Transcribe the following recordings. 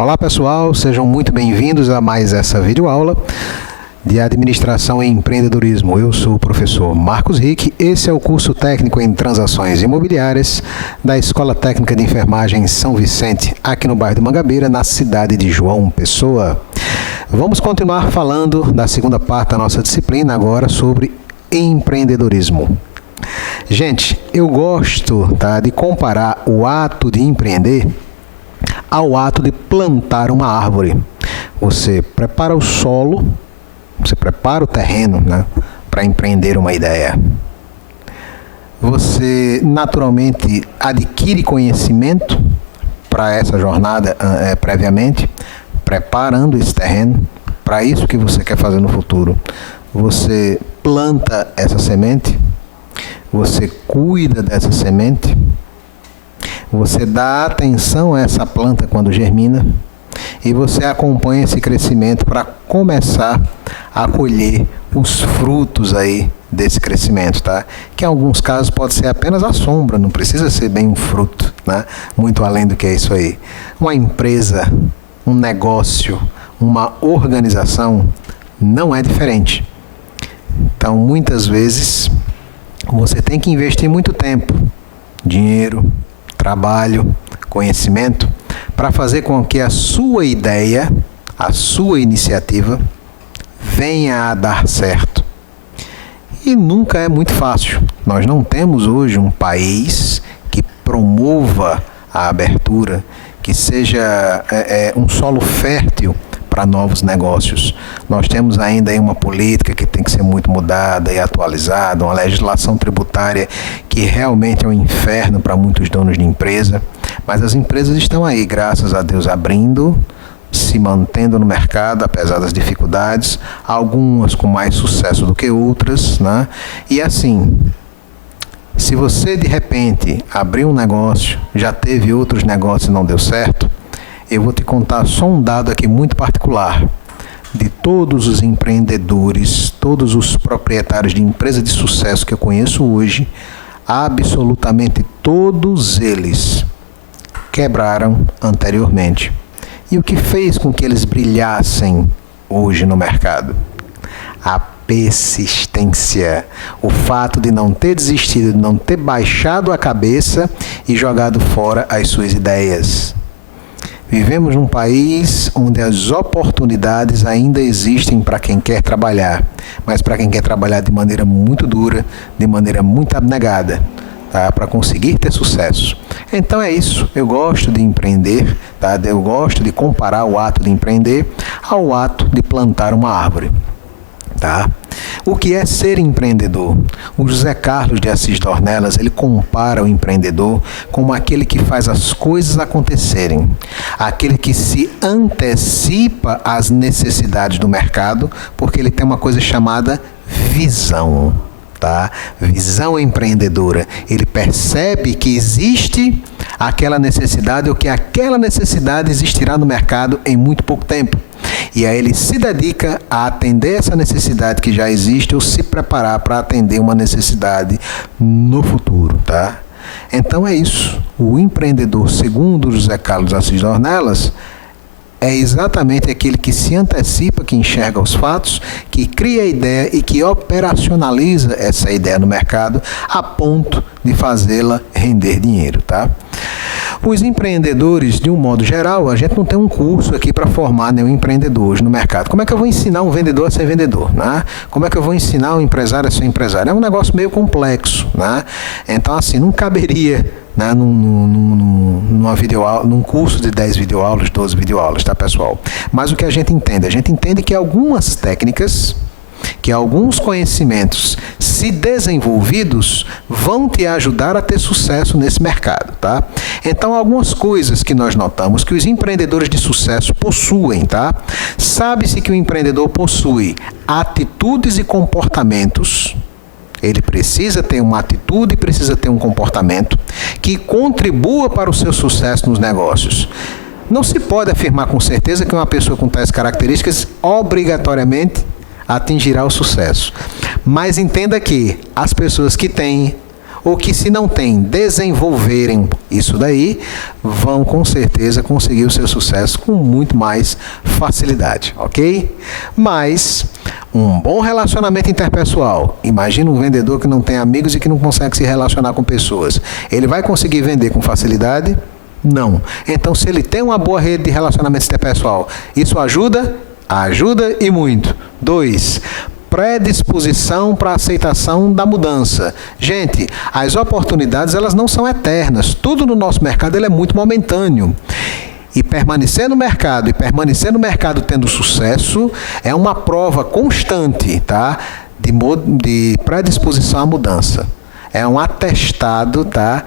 Olá pessoal, sejam muito bem-vindos a mais essa videoaula de Administração e Empreendedorismo. Eu sou o professor Marcos Rick, esse é o curso técnico em transações imobiliárias da Escola Técnica de Enfermagem São Vicente, aqui no bairro de Mangabeira, na cidade de João Pessoa. Vamos continuar falando da segunda parte da nossa disciplina agora sobre empreendedorismo. Gente, eu gosto de comparar o ato de empreender ao ato de plantar uma árvore. Você prepara o solo, você prepara o terreno, para empreender uma ideia. Você naturalmente adquire conhecimento para essa jornada previamente, preparando esse terreno para isso que você quer fazer no futuro. Você planta essa semente, você cuida dessa semente, você dá atenção a essa planta quando germina e você acompanha esse crescimento para começar a colher os frutos aí desse crescimento, tá? Que em alguns casos pode ser apenas a sombra, não precisa ser bem um fruto, Muito além do que é isso aí. Uma empresa, um negócio, uma organização não é diferente. Então, muitas vezes, você tem que investir muito tempo, dinheiro, trabalho, conhecimento, para fazer com que a sua ideia, a sua iniciativa, venha a dar certo. E nunca é muito fácil. Nós não temos hoje um país que promova a abertura, que seja um solo fértil para novos negócios. Nós temos ainda aí uma política que tem que ser muito mudada e atualizada, uma legislação tributária que realmente é um inferno para muitos donos de empresa, mas as empresas estão aí, graças a Deus, abrindo, se mantendo no mercado, apesar das dificuldades, algumas com mais sucesso do que outras, E assim, se você de repente abriu um negócio, já teve outros negócios e não deu certo, eu vou te contar só um dado aqui muito particular. De todos os empreendedores, todos os proprietários de empresa de sucesso que eu conheço hoje, absolutamente todos eles quebraram anteriormente. E o que fez com que eles brilhassem hoje no mercado? A persistência, o fato de não ter desistido, de não ter baixado a cabeça e jogado fora as suas ideias. Vivemos num país onde as oportunidades ainda existem para quem quer trabalhar, mas para quem quer trabalhar de maneira muito dura, de maneira muito abnegada, para conseguir ter sucesso. Então é isso, eu gosto de empreender, eu gosto de comparar o ato de empreender ao ato de plantar uma árvore. O que é ser empreendedor? O José Carlos de Assis Dornelas, ele compara o empreendedor como aquele que faz as coisas acontecerem, aquele que se antecipa às necessidades do mercado, porque ele tem uma coisa chamada visão. Visão empreendedora. Ele percebe que existe aquela necessidade ou que aquela necessidade existirá no mercado em muito pouco tempo. E aí ele se dedica a atender essa necessidade que já existe ou se preparar para atender uma necessidade no futuro, Então é isso. O empreendedor, segundo José Carlos Assis Dornelas, é exatamente aquele que se antecipa, que enxerga os fatos, que cria a ideia e que operacionaliza essa ideia no mercado a ponto de fazê-la render dinheiro, Os empreendedores, de um modo geral, a gente não tem um curso aqui para formar nenhum empreendedor hoje no mercado. Como é que eu vou ensinar um vendedor a ser vendedor? Como é que eu vou ensinar um empresário a ser empresário? É um negócio meio complexo, Então, assim, não caberia numa videoaula, num curso de 10 videoaulas, 12 videoaulas, pessoal? Mas o que a gente entende? A gente entende que algumas técnicas, que alguns conhecimentos, se desenvolvidos, vão te ajudar a ter sucesso nesse mercado, Então, algumas coisas que nós notamos que os empreendedores de sucesso possuem, Sabe-se que o empreendedor possui atitudes e comportamentos. Ele precisa ter uma atitude, precisa ter um comportamento que contribua para o seu sucesso nos negócios. Não se pode afirmar com certeza que uma pessoa com tais características obrigatoriamente atingirá o sucesso. Mas entenda que as pessoas que têm ou que, se não tem, desenvolverem isso daí, vão com certeza conseguir o seu sucesso com muito mais facilidade, ok? Mas um bom relacionamento interpessoal. Imagina um vendedor que não tem amigos e que não consegue se relacionar com pessoas. Ele vai conseguir vender com facilidade? Não. Então, se ele tem uma boa rede de relacionamento interpessoal, isso ajuda? Ajuda e muito. 2. Predisposição para a aceitação da mudança. Gente, as oportunidades, elas não são eternas. Tudo no nosso mercado ele é muito momentâneo. E permanecer no mercado tendo sucesso é uma prova constante, tá? De predisposição à mudança. É um atestado, tá?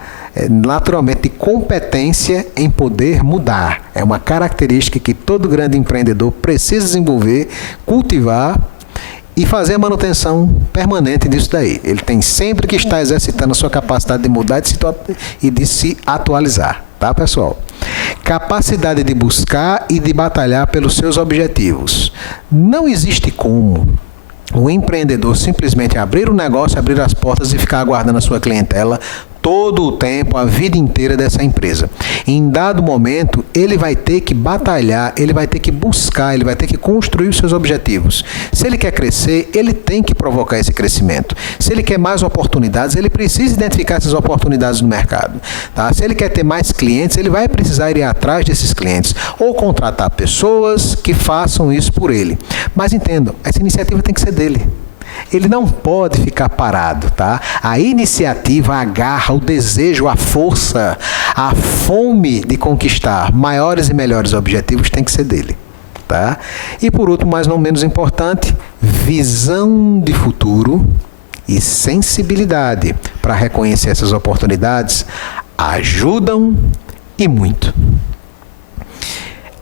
Naturalmente, de competência em poder mudar. É uma característica que todo grande empreendedor precisa desenvolver, cultivar e fazer a manutenção permanente disso daí. Ele tem sempre que estar exercitando a sua capacidade de mudar e de se atualizar, tá, pessoal? Capacidade de buscar e de batalhar pelos seus objetivos. Não existe como o empreendedor simplesmente abrir o negócio, abrir as portas e ficar aguardando a sua clientela todo o tempo, a vida inteira dessa empresa. Em dado momento, ele vai ter que batalhar, ele vai ter que buscar, ele vai ter que construir os seus objetivos. Se ele quer crescer, ele tem que provocar esse crescimento. Se ele quer mais oportunidades, ele precisa identificar essas oportunidades no mercado. Tá? Se ele quer ter mais clientes, ele vai precisar ir atrás desses clientes ou contratar pessoas que façam isso por ele. Mas entendam, essa iniciativa tem que ser dele. Ele não pode ficar parado, tá? A iniciativa, a garra, o desejo, a força, a fome de conquistar maiores e melhores objetivos tem que ser dele, tá? E por último, mas não menos importante, visão de futuro e sensibilidade para reconhecer essas oportunidades ajudam e muito.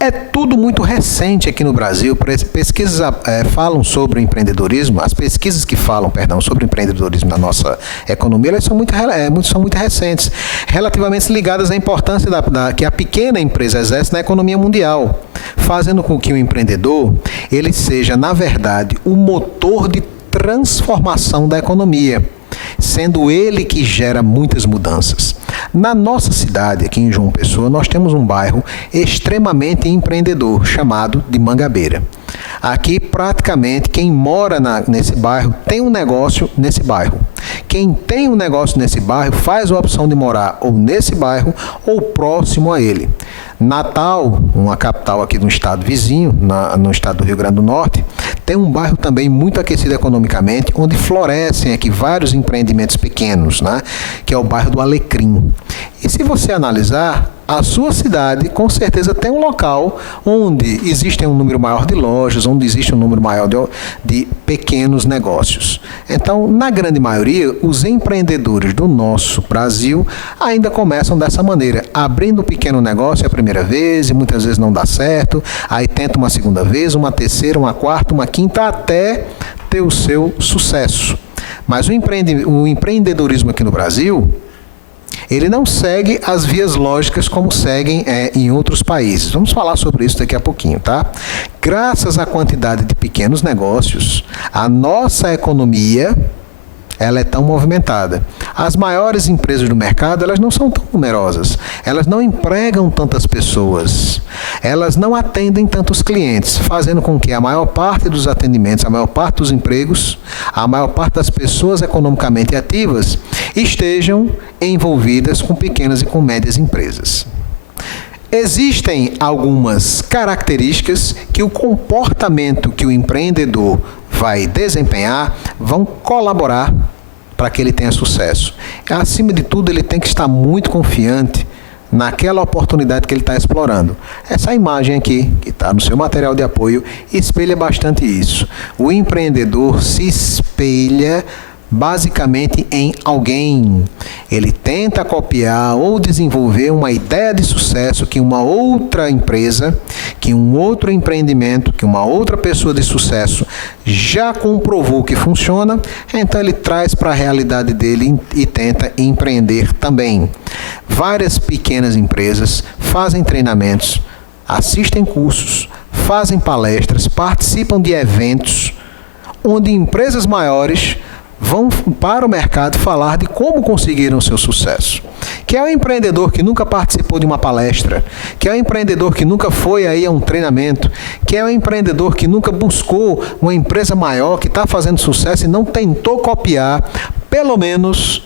É tudo muito recente aqui no Brasil. Pesquisas falam sobre o empreendedorismo. As pesquisas que falam, sobre o empreendedorismo na nossa economia, elas são muito recentes, relativamente ligadas à importância que a pequena empresa exerce na economia mundial, fazendo com que o empreendedor ele seja, na verdade, o motor de transformação da economia, sendo ele que gera muitas mudanças. Na nossa cidade, aqui em João Pessoa, nós temos um bairro extremamente empreendedor, chamado de Mangabeira. Aqui, praticamente, quem mora nesse bairro tem um negócio nesse bairro. Quem tem um negócio nesse bairro faz a opção de morar ou nesse bairro ou próximo a ele. Natal, uma capital aqui do estado vizinho, no estado do Rio Grande do Norte, tem um bairro também muito aquecido economicamente, onde florescem aqui vários empreendimentos pequenos, né? Que é o bairro do Alecrim. E se você analisar, a sua cidade com certeza tem um local onde existe um número maior de lojas, onde existe um número maior de pequenos negócios. Então, na grande maioria, os empreendedores do nosso Brasil ainda começam dessa maneira, abrindo um pequeno negócio a primeira vez e muitas vezes não dá certo, aí tenta uma segunda vez, uma terceira, uma quarta, uma quinta, até ter o seu sucesso. Mas o empreendedorismo aqui no Brasil, ele não segue as vias lógicas como seguem em outros países. Vamos falar sobre isso daqui a pouquinho, tá? Graças à quantidade de pequenos negócios, a nossa economia ela é tão movimentada. As maiores empresas do mercado, elas não são tão numerosas. Elas não empregam tantas pessoas. Elas não atendem tantos clientes, fazendo com que a maior parte dos atendimentos, a maior parte dos empregos, a maior parte das pessoas economicamente ativas estejam envolvidas com pequenas e com médias empresas. Existem algumas características que o comportamento que o empreendedor vai desempenhar vão colaborar para que ele tenha sucesso. Acima de tudo, ele tem que estar muito confiante naquela oportunidade que ele está explorando. Essa imagem aqui, que está no seu material de apoio, espelha bastante isso. O empreendedor se espelha basicamente em alguém. Ele tenta copiar ou desenvolver uma ideia de sucesso que uma outra empresa, que um outro empreendimento, que uma outra pessoa de sucesso já comprovou que funciona, então ele traz para a realidade dele e tenta empreender também. Várias pequenas empresas fazem treinamentos, assistem cursos, fazem palestras, participam de eventos onde empresas maiores vão para o mercado falar de como conseguiram o seu sucesso. Que é o empreendedor que nunca participou de uma palestra, que é o empreendedor que nunca foi aí a um treinamento, que é o empreendedor que nunca buscou uma empresa maior, que está fazendo sucesso e não tentou copiar, pelo menos,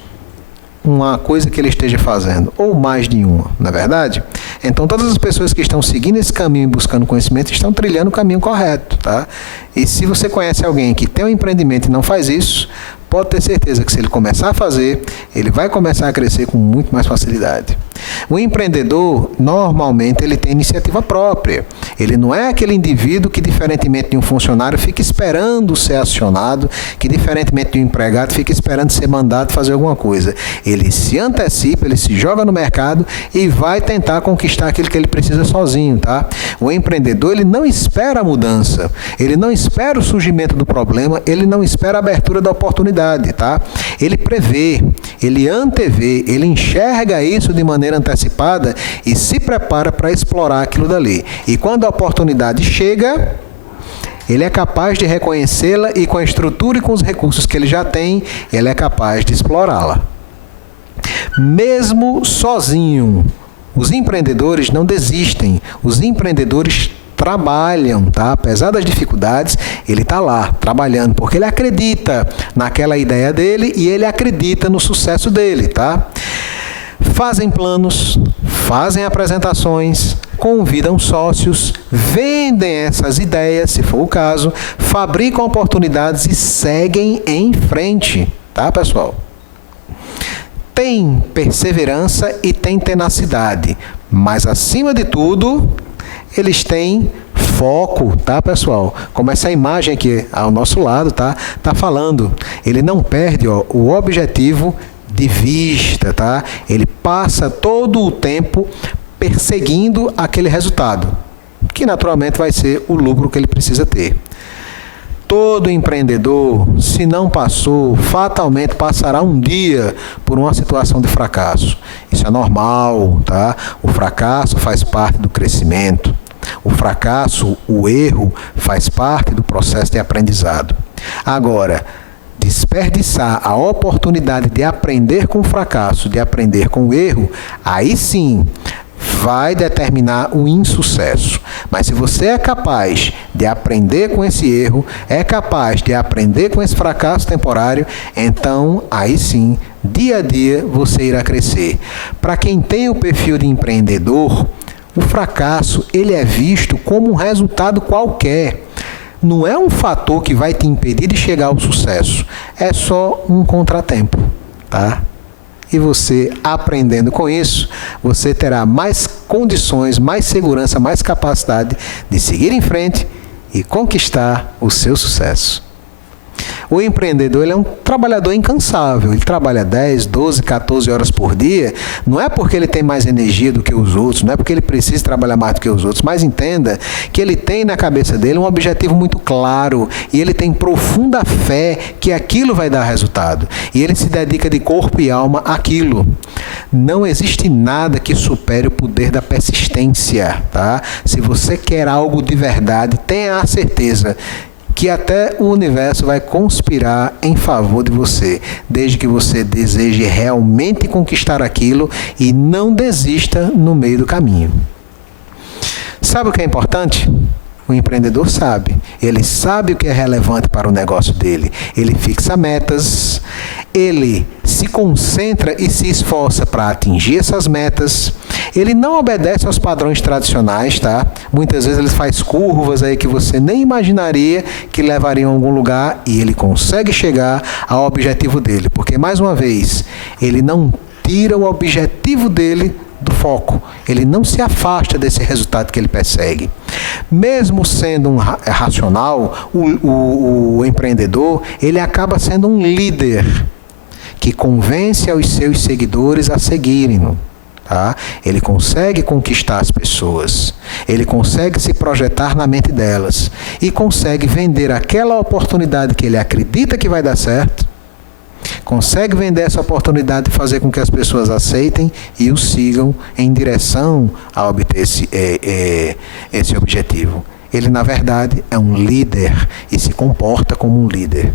uma coisa que ele esteja fazendo, ou mais de uma, não é verdade? Então, todas as pessoas que estão seguindo esse caminho e buscando conhecimento estão trilhando o caminho correto, tá? E se você conhece alguém que tem um empreendimento e não faz isso, pode ter certeza que se ele começar a fazer, ele vai começar a crescer com muito mais facilidade. O empreendedor, normalmente, ele tem iniciativa própria. Ele não é aquele indivíduo que, diferentemente de um funcionário, fica esperando ser acionado, que, diferentemente de um empregado, fica esperando ser mandado fazer alguma coisa. Ele se antecipa, ele se joga no mercado e vai tentar conquistar aquilo que ele precisa sozinho, tá? O empreendedor, ele não espera a mudança, ele não espera o surgimento do problema, ele não espera a abertura da oportunidade, tá? Ele prevê, ele antevê, ele enxerga isso de maneira antecipada e se prepara para explorar aquilo dali. E quando a oportunidade chega, ele é capaz de reconhecê-la e com a estrutura e com os recursos que ele já tem, ele é capaz de explorá-la. Mesmo sozinho, os empreendedores não desistem, os empreendedores trabalham, tá? Apesar das dificuldades, ele está lá, trabalhando, porque ele acredita naquela ideia dele e ele acredita no sucesso dele, tá? Fazem planos, fazem apresentações, convidam sócios, vendem essas ideias, se for o caso, fabricam oportunidades e seguem em frente, tá, pessoal? Tem perseverança e tem tenacidade, mas acima de tudo, eles têm foco, tá, pessoal? Como essa imagem aqui ao nosso lado, tá falando. Ele não perde, ó, o objetivo de vista, tá? Ele passa todo o tempo perseguindo aquele resultado, que naturalmente vai ser o lucro que ele precisa ter. Todo empreendedor, se não passou, fatalmente passará um dia por uma situação de fracasso. Isso é normal, tá? O fracasso faz parte do crescimento. O fracasso, o erro, faz parte do processo de aprendizado. Agora, desperdiçar a oportunidade de aprender com o fracasso, de aprender com o erro, aí sim vai determinar o insucesso. Mas se você é capaz de aprender com esse erro, é capaz de aprender com esse fracasso temporário, então aí sim, dia a dia, você irá crescer. Para quem tem o perfil de empreendedor, o fracasso ele é visto como um resultado qualquer. Não é um fator que vai te impedir de chegar ao sucesso. É só um contratempo, tá? E você, aprendendo com isso, você terá mais condições, mais segurança, mais capacidade de seguir em frente e conquistar o seu sucesso. O empreendedor ele é um trabalhador incansável, ele trabalha 10, 12, 14 horas por dia, não é porque ele tem mais energia do que os outros, não é porque ele precisa trabalhar mais do que os outros, mas entenda que ele tem na cabeça dele um objetivo muito claro e ele tem profunda fé que aquilo vai dar resultado e ele se dedica de corpo e alma àquilo. Não existe nada que supere o poder da persistência, tá? Se você quer algo de verdade, tenha a certeza que até o universo vai conspirar em favor de você, desde que você deseje realmente conquistar aquilo e não desista no meio do caminho. Sabe o que é importante? O empreendedor sabe. Ele sabe o que é relevante para o negócio dele. Ele fixa metas, ele se concentra e se esforça para atingir essas metas. Ele não obedece aos padrões tradicionais, tá? Muitas vezes ele faz curvas aí que você nem imaginaria que levariam a algum lugar e ele consegue chegar ao objetivo dele. Porque, mais uma vez, ele não tira o objetivo dele do foco. Ele não se afasta desse resultado que ele persegue. Mesmo sendo um racional, o empreendedor, ele acaba sendo um líder que convence aos seus seguidores a seguirem-no. Tá? Ele consegue conquistar as pessoas, ele consegue se projetar na mente delas e consegue vender aquela oportunidade que ele acredita que vai dar certo, consegue vender essa oportunidade e fazer com que as pessoas aceitem e o sigam em direção a obter esse objetivo. ele na verdade é um líder e se comporta como um líder,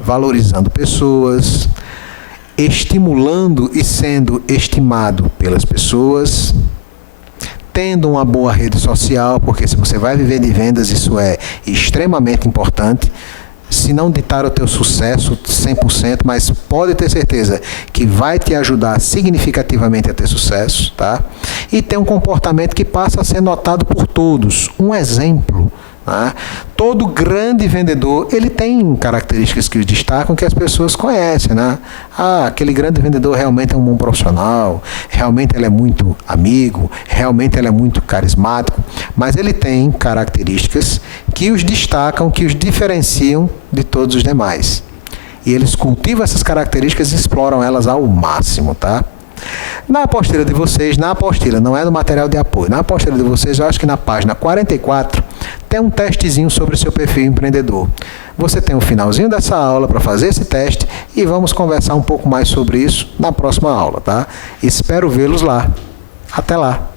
valorizando pessoas, estimulando e sendo estimado pelas pessoas, tendo uma boa rede social, porque se você vai viver de vendas, isso é extremamente importante. Se não ditar o teu sucesso 100%, mas pode ter certeza que vai te ajudar significativamente a ter sucesso, tá? E ter um comportamento que passa a ser notado por todos. Um exemplo, tá? Todo grande vendedor, ele tem características que o destacam que as pessoas conhecem, né? Ah, aquele grande vendedor realmente é um bom profissional, realmente ele é muito amigo, realmente ele é muito carismático, mas ele tem características que os destacam, que os diferenciam de todos os demais. E eles cultivam essas características e exploram elas ao máximo, tá? Na apostila de vocês, na apostila, não é no material de apoio, na apostila de vocês, eu acho que na página 44 tem um testezinho sobre o seu perfil empreendedor. Você tem um finalzinho dessa aula para fazer esse teste e vamos conversar um pouco mais sobre isso na próxima aula, tá? Espero vê-los lá. Até lá!